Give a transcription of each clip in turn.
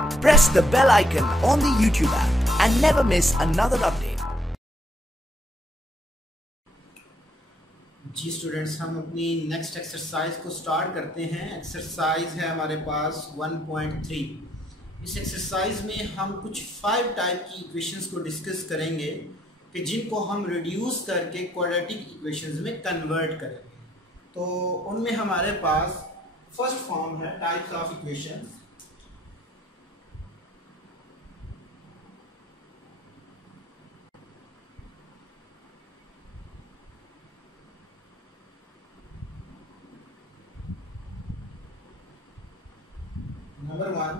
Press the bell icon on the YouTube app and never miss another update. Ji students, हम अपनी next exercise को start करते हैं। Exercise है हमारे पास 1.3। इस एक्सरसाइज में हम कुछ 5 टाइप की इक्वेशंस को डिस्कस करेंगे कि जिनको हम रिड्यूस करके क्वाड्रेटिक इक्वेशंस में कन्वर्ट करेंगे। तो उनमें हमारे पास फर्स्ट फॉर्म है types of equations. Number 1,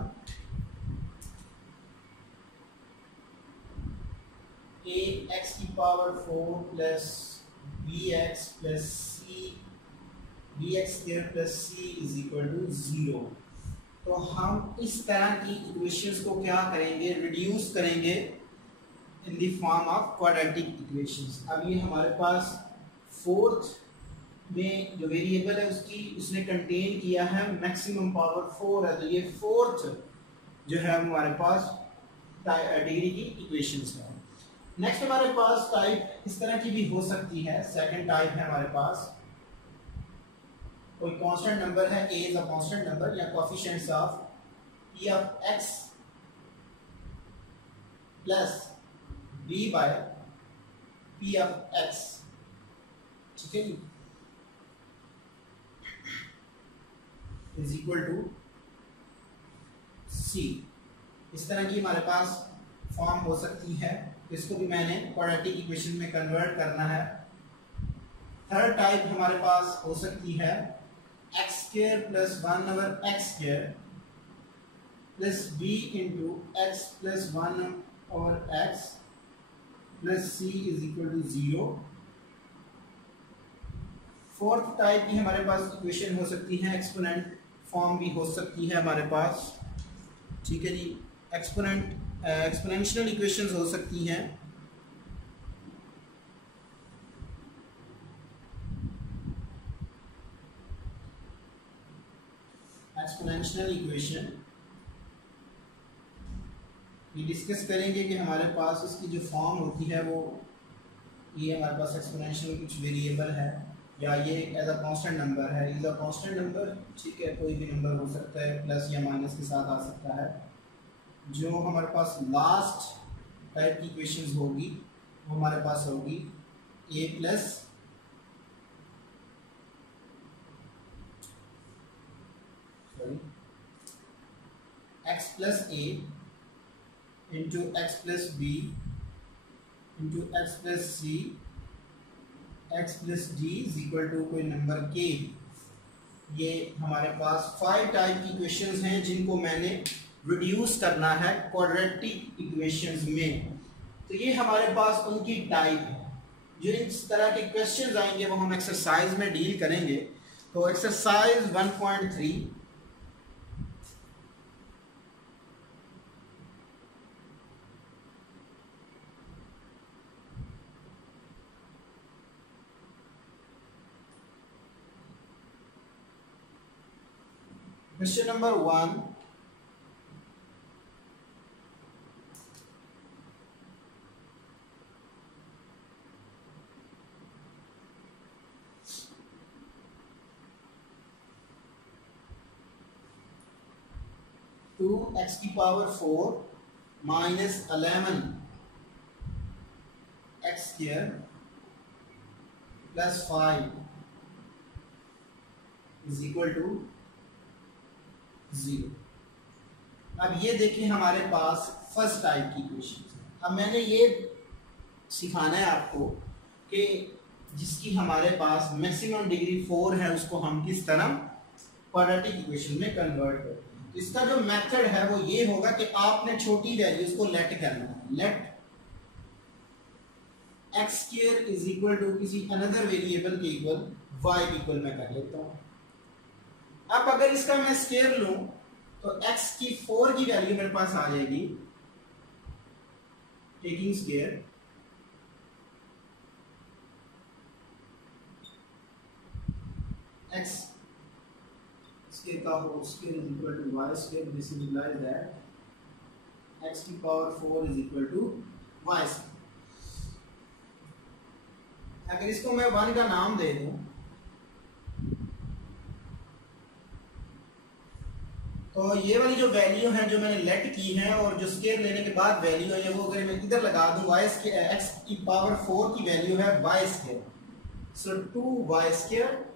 ax की power 4 plus bx plus c bx square plus c is equal to 0। तो हम इस तरह की इक्वेशंस को क्या करेंगे, रिड्यूस करेंगे in the form of quadratic equations. अब ये हमारे पास फोर्थ में जो वेरिएबल है उसने कंटेन किया है मैक्सिमम पावर 4 है, तो ये फोर्थ जो है हमारे पास डिग्री की इक्वेशंस है। नेक्स्ट हमारे पास टाइप इस तरह की भी हो सकती है। सेकंड टाइप है हमारे पास कोई कांस्टेंट नंबर है, a is a constant number या coefficients of p of x plus b by p of x। ठीक है जी, इज इक्वल टू c। इस तरह की हमारे पास फॉर्म हो सकती है। इसको भी मैंने क्वाड्रेटिक इक्वेशन में कन्वर्ट करना है। थर्ड टाइप हमारे पास हो सकती है x square plus 1 over x square plus b into x plus 1 over x plus c is equal to 0। Fourth type की हमारे पास इक्वेशन हो सकती है एक्सपोनेंट फॉर्म भी हो सकती है हमारे पास। ठीक है जी, एक्सपोनेंशियल इक्वेशंस हो सकती हैं। एक्सपोनेंशियल इक्वेशन ये डिस्कस करेंगे कि हमारे पास इसकी जो फॉर्म होती है वो ये हमारे पास एक्सपोनेंशियल कुछ वेरिएबल है या ये एज अ कांस्टेंट नंबर है, इज अ कांस्टेंट नंबर। ठीक है, कोई भी नंबर हो सकता है, प्लस या माइनस के साथ आ सकता है। जो हमारे पास लास्ट टाइप की इक्वेशंस होगी वो हमारे पास होगी a plus x plus a into x plus b into x plus c x plus d is equal to कोई नंबर k। ये हमारे पास 5 टाइप की इक्वेशंस हैं जिनको मैंने रिड्यूस करना है क्वाड्रेटिक इक्वेशंस में। तो ये हमारे पास उनकी टाइप है। जो इस तरह के क्वेश्चंस आएंगे वो हम एक्सरसाइज में डील करेंगे। तो exercise 1.3 question number 1, two x की power 4 minus 11 x square plus 5 is equal to 0। अब ये देखिए हमारे पास फर्स्ट टाइप की इक्वेशन है। अब मैंने ये सिखाना है आपको कि जिसकी हमारे पास मैक्सिमम डिग्री 4 है उसको हम किस तरह क्वाड्रेटिक इक्वेशन में कन्वर्ट करते हैं। तो इसका जो मेथड है वो ये होगा कि आपने छोटी वैल्यूज को लेट करना है। Let x square is equal to किसी अनदर वेरिएबल के इक्वल y इक्वल मैं कर लेता हूँ। अब अगर इसका मैं स्क्वायर लूं तो x की 4 की वैल्यू मेरे पास आ जाएगी टेकिंग स्क्वायर x square का whole square is equal to y square। This implies that x की power 4 is equal to y square. अगर इसको मैं 1 का नाम दे दूं तो ये वाली जो वैल्यू है जो मैंने लेट की है और जो स्केयर लेने के बाद वैल्यू है वो अगर मैं इधर लगा दूं वाई स्क्वायर, एक्स की पावर 4 की वैल्यू है y square, so 2y square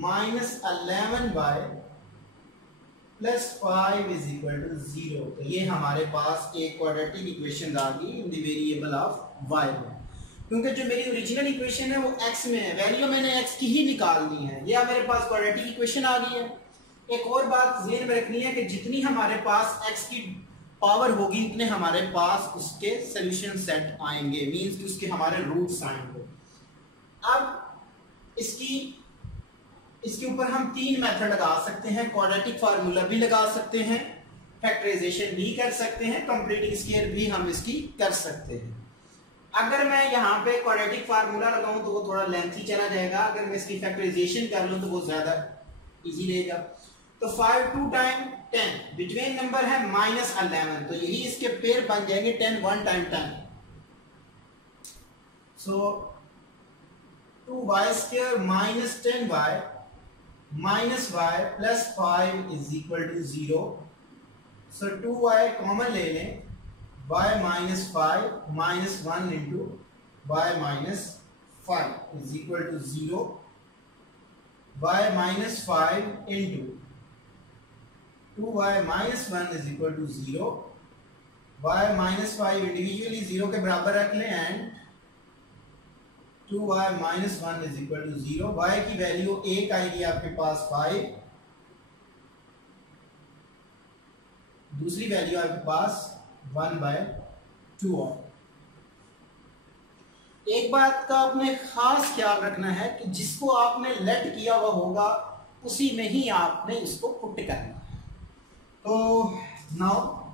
minus 11y plus 5 is equal to 0। तो ये हमारे पास एक क्वाड्रेटिक इक्वेशन आ गई in the variable of y में, क्योंकि जो मेरी ओरिजिनल इक्वेशन है वो x में है, वैल्यू मैंने x की ही निकालनी है। यह मेरे पास क्वाड्रेटिक इक्वेशन आ गई है। एक और बात ज़हन में रखनी है कि जितनी हमारे पास x की पावर होगी उतने हमारे पास उसके सॉल्यूशन सेट आएंगे, मींस कि उसके हमारे रूट्स आएंगे। अब इसके ऊपर हम 3 मेथड लगा सकते हैं, क्वाड्रेटिक फार्मूला भी लगा सकते हैं, फैक्टराइजेशन भी कर सकते हैं, कंप्लीटिंग स्केयर भी हम इसकी कर सकते हैं। अगर मैं यहाँ पे क्वाड्रेटिक फार्मूला लगाऊं तो वो थोड़ा लेंथी चला जाएगा, अगर मैं इसकी फैक्टराइजेशन कर लूं तो वो ज्यादा इजी रहेगा। तो 5 2 टाइम 10 बिटवीन नंबर है -11, तो यही इसके पेयर बन जाएंगे 10 1 time 10, so 2y square minus 10y minus y plus 5 is equal to 0। So 2y common ले लें, y minus 5 minus 1 into y minus 5 is equal to 0। y minus 5 into 2y minus 1 is equal to 0। y minus 5 individually 0 के बराबर रख लें and 2y minus 1 is equal to 0। y की value 1 आएगी आपके पास 5, दूसरी वैल्यू आपके पास 1/2 और। एक बात का आपने खास ख्याल रखना है कि जिसको आपने लेट किया हुआ होगा उसी में ही आपने इसको पुट करना है। तो नाउ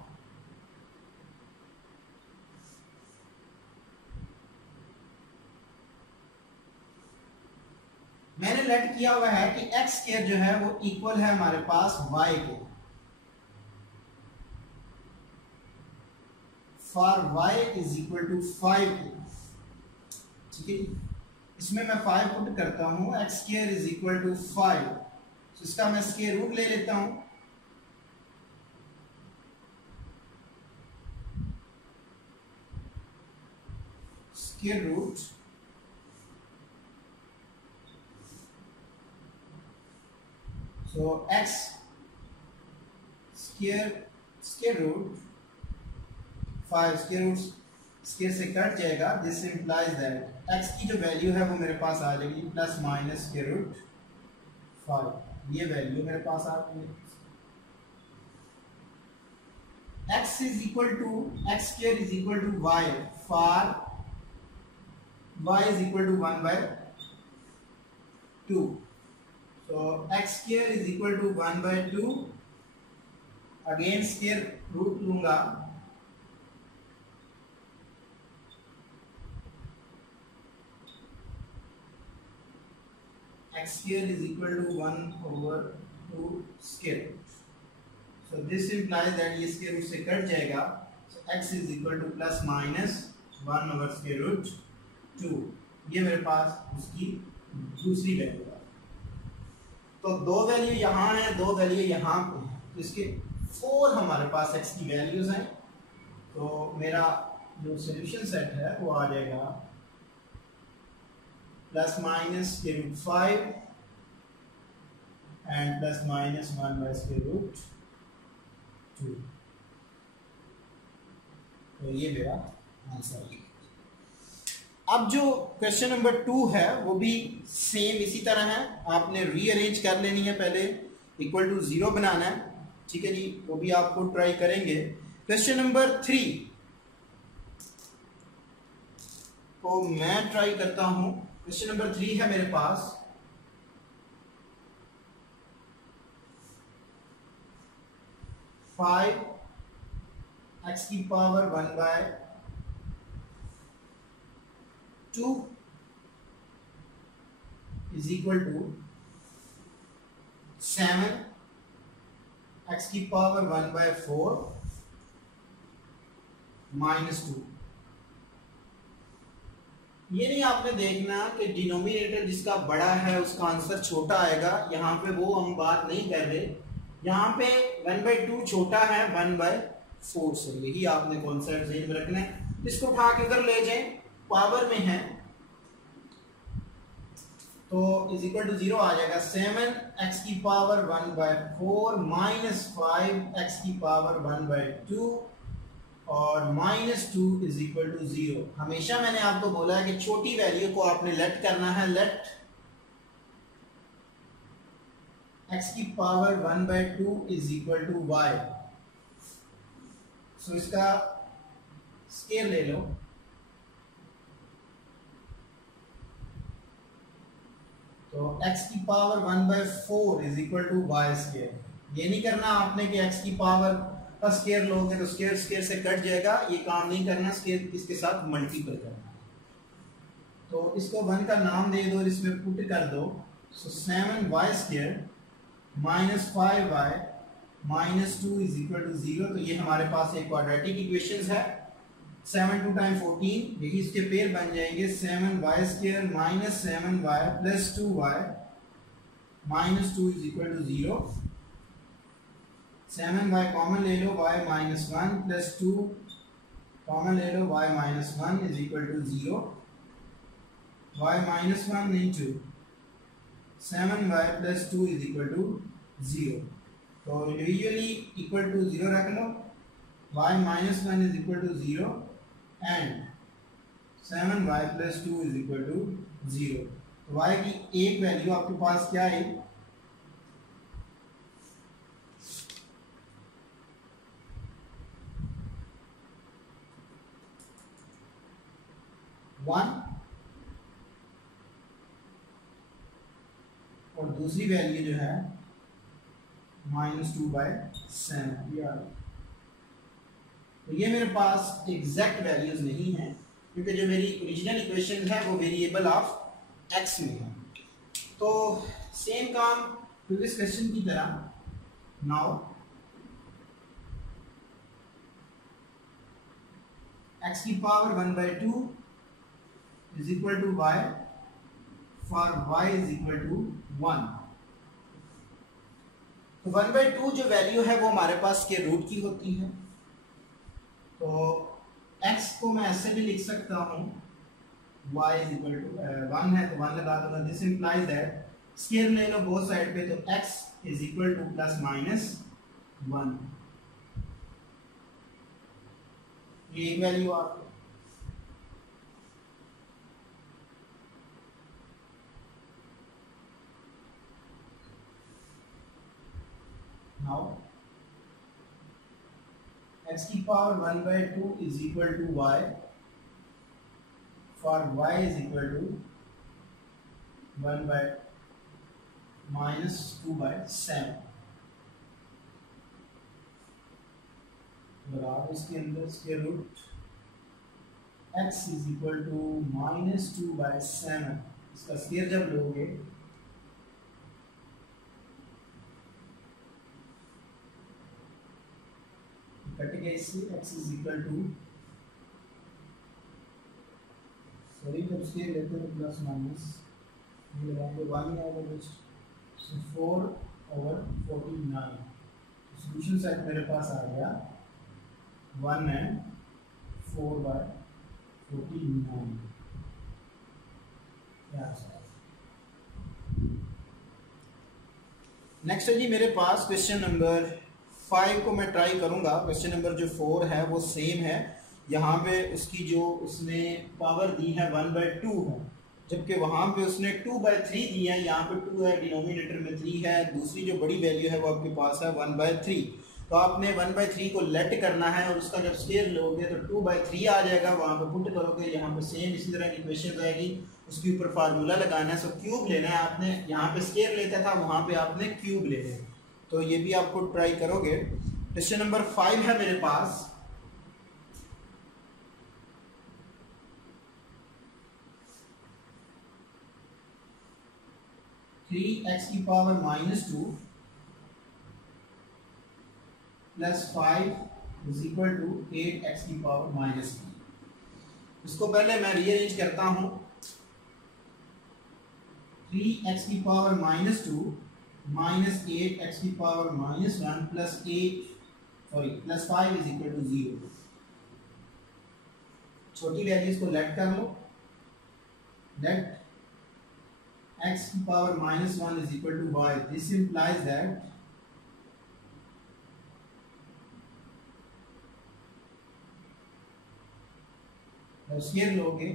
मैंने लेट किया हुआ है कि x स्क्वायर जो है वो इक्वल है हमारे पास y के, for y is equal to 5 के, ठीक है। इसमें मैं 5 पुट करता हूं, x square is equal to 5, तो इसका मैं स्क्वायर रूट ले लेता हूं। Square root so x square root 5 square root square से कट जाएगा, दिस इंप्लाइज दैट x की जो वैल्यू है वो मेरे पास आ जाएगी प्लस माइनस स्क्वायर रूट 5, ये वैल्यू मेरे पास आ गई। x is equal to x square is equal to y for y is equal to 1/2, so x square is equal to 1/2, again square root लूंगा, x square is equal to 1/2 square root, so this implies that ये square root से cut जाएगा, so x is equal to plus minus 1/√2, ये मेरे पास उसकी दूसरी value है। तो 2 वैल्यू यहाँ है, 2 वैल्यू यहाँ पे है, तो इसके 4 हमारे पास x की वैल्यूज हैं। तो मेरा जो सॉल्यूशन सेट है वो आ जाएगा प्लस माइनस के रूट 5 एंड प्लस माइनस 1/√2। तो ये मेरा आंसर है। अब जो क्वेश्चन नंबर 2 है वो भी सेम इसी तरह है, आपने रीअरेंज कर लेनी है, पहले इक्वल टू 0 बनाना है, ठीक है जी, वो भी आपको ट्राई करेंगे। क्वेश्चन नंबर 3 को मैं ट्राई करता हूं। क्वेश्चन नंबर 3 है मेरे पास 5x की power 1/2 is equal to 7 x की पावर 1/4 -2। ये नहीं आपने देखना कि डिनोमिनेटर जिसका बड़ा है उसका आंसर छोटा आएगा, यहाँ पे वो हम बात नहीं कर रहे। यहाँ पे 1/2 छोटा है 1/4 से, यही आपने कॉन्सेप्ट ज़हन में रखना है। इसको उठा के अगर ले जाएं पावर में है तो इज इक्वल टू 0 आ जाएगा। 7x की पावर 1/4 माइनस 5x की पावर 1/2 और -2 इज इक्वल टू 0। हमेशा मैंने आपको बोला है कि छोटी वैल्यू को आपने लेट करना है, लेट x की power 1/2 is equal to y। So इसका स्केयर ले लो, तो x की power 1/4 is equal to y square. ये नहीं करना आपने कि x की पावर का स्केयर लोगे तो स्केयर स्केयर से कट जाएगा, ये काम नहीं करना, स्केयर इसके साथ मल्टीपल करना। तो इसको 1 का नाम दे दो और इसमें पुट कर दो। So 7y square minus 5y minus 2 is equal to 0। तो ये हमारे पास एक क्वाड्रेटिक इक्वेशंस है। 7 2 टाइम 14, यही इसके पेयर बन जाएंगे। 7y square minus 7y plus 2y minus 2 is equal to 0। 7y common ले लो, y माइनस 1 प्लस 2 कॉमन ले लो, y minus 1 is equal to 0। y minus 1 into 7y plus 2 is equal to 0। तो individually equal to 0 रख लो। y minus 1 is equal to 0 and 7y plus 2 is equal to 0। तो y की एक value आपके पास क्या है, 1 और दूसरी वैल्यू जो है -2/7। तो ये मेरे पास एग्जैक्ट वैल्यूज नहीं है क्योंकि जो मेरी ओरिजिनल इक्वेशन है वो वेरिएबल ऑफ x में है। तो सेम काम प्रीवियस क्वेश्चन की तरह नाउ x की power 1/2 is equal to y for y is equal to 1। तो 1/2 जो वैल्यू है वो हमारे पास के रूट की होती है। तो x को मैं ऐसे भी लिख सकता हूँ, y इज इक्वल टू 1 है तो 1 लगा दूंगा। दिस इंप्लाइज दैट स्केयर ले लो बोथ साइड पे, तो x is equal two plus minus 1। ये एक वैल्यू आपको नाउ x की power 1/2 is equal to y for y is equal to 1 by minus 2/7। और आप इसके अंदर square root x is equal to -2/7, इसका स्क्वायर जब लोगे कट गया इससे, x is equal to sorry जब स्केयर लेते हैं प्लस माइनस ये लगाएंगे 1 आएगा जस्ट। सो 4/49। सॉल्यूशन सेट मेरे पास आ गया 1 एंड 4/49। नेक्स्ट है जी मेरे पास क्वेश्चन नंबर 5 को मैं ट्राई करूंगा। क्वेश्चन नंबर जो 4 है वो सेम है, यहाँ पे उसकी जो उसने पावर दी है 1/2 है, जबकि वहाँ पे उसने 2/3 दी है। यहाँ पे 2 है, डिनोमिनेटर में 3 है, दूसरी जो बड़ी वैल्यू है वो आपके पास है 1/3। तो आपने 1/3 को लेट करना है और उसका जब स्केयर लोगे तो 2/3 आ जाएगा, वहाँ पे पुट करोगे, यहाँ पे सेम इसी तरह की इक्वेशन आएगी, उसके ऊपर फार्मूला लगाना है। सो क्यूब लेना है आपने, यहाँ पे स्केयर लेता था वहाँ पे आपने क्यूब लेना है। तो ये भी आपको ट्राई करोगे। क्वेश्चन नंबर 5 है मेरे पास। x की power -2 plus 5 is equal to 8x की पावर माइनस 1। इसको पहले मैं रीअरेंज करता हूँ। 3x की पावर माइनस 2 माइनस 8x की power minus 1 plus 5 is equal to 0। छोटी वैल्यूज को लेट कर लो। लेट x की power minus 1 is equal to y। This implies that square लोगे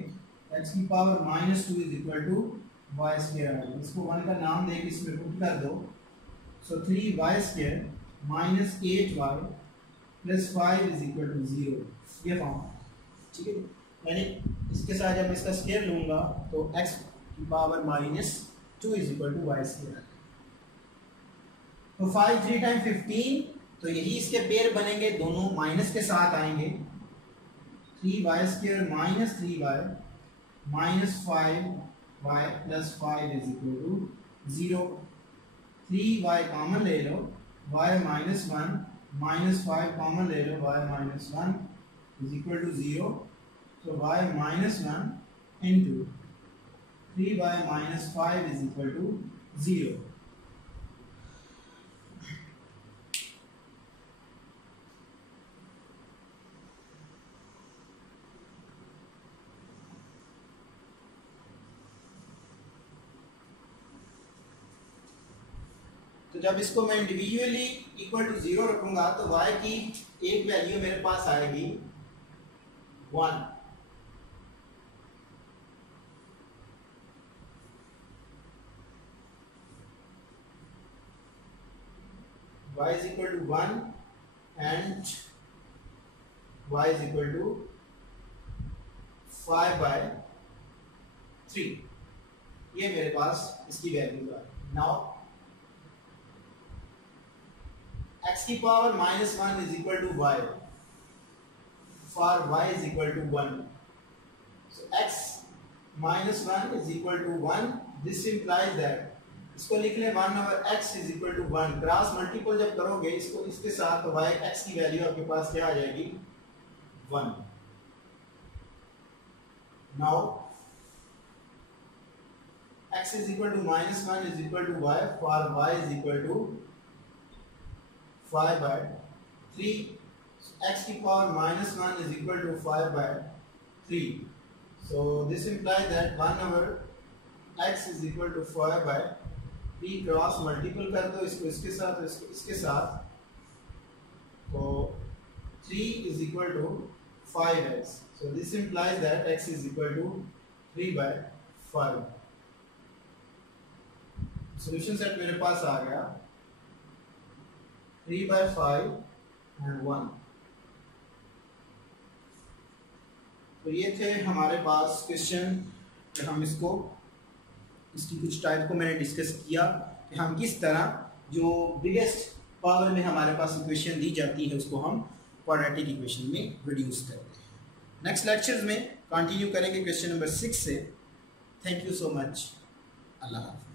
x की power minus 2 is equal to y square आएगा। इसको 1 का नाम देके इसमें पुट कर दो। So 3y square minus 8y plus 5 is equal to 0। ये फॉर्म, ठीक है। यानी इसके साथ जब इसका स्क्वायर लूंगा तो x की power minus 2 is equal to y square. तो 5 3 टाइम 15, तो यही इसके पेयर बनेंगे, दोनों माइनस के साथ आएंगे। 3y square minus 3y minus 5y plus 5 is equal to 0। 3y common ले लो, y माइनस 1 माइनस 5 कॉमन ले लो, y minus 1 is equal to 0। तो y minus 1 into 3y minus 5 is equal to 0। तो जब इसको मैं इंडिविजुअली इक्वल टू 0 रखूंगा तो y की एक वैल्यू मेरे पास आएगी 1। y is equal to 1 and y is equal to 5/3। ये मेरे पास इसकी वैल्यू है। नाउ x की power minus 1 is equal to y for y is equal to 1। So x minus 1 is equal to 1। This implies that, इसको लिख लें 1 over x is equal to 1। Cross multiple जब करोगे इसको इसके साथ तो y x की वैल्यू आपके पास क्या आ जाएगी 1। Now x is equal to minus 1 is equal to y for y is equal to 5/3। x की power minus 1 is equal to 5/3। So this implies that 1 over x is equal to 5/3। Cross multiple कर दो इसको इसके साथ, इसको इसके साथ, तो 3 is equal to 5x। So this implies that x is equal to 3/5। Solution set मेरे पास आ गया 3/5 and 1। तो ये थे हमारे पास क्वेश्चन। हम इसकी कुछ टाइप को मैंने डिस्कस किया कि हम किस तरह जो बिगेस्ट पावर में हमारे पास इक्वेशन दी जाती है उसको हम क्वाड्रेटिक इक्वेशन में रिड्यूस करते हैं। नेक्स्ट लेक्चर्स में कंटिन्यू करेंगे क्वेश्चन नंबर 6 से। Thank you so much. Allah हाफ़िज़।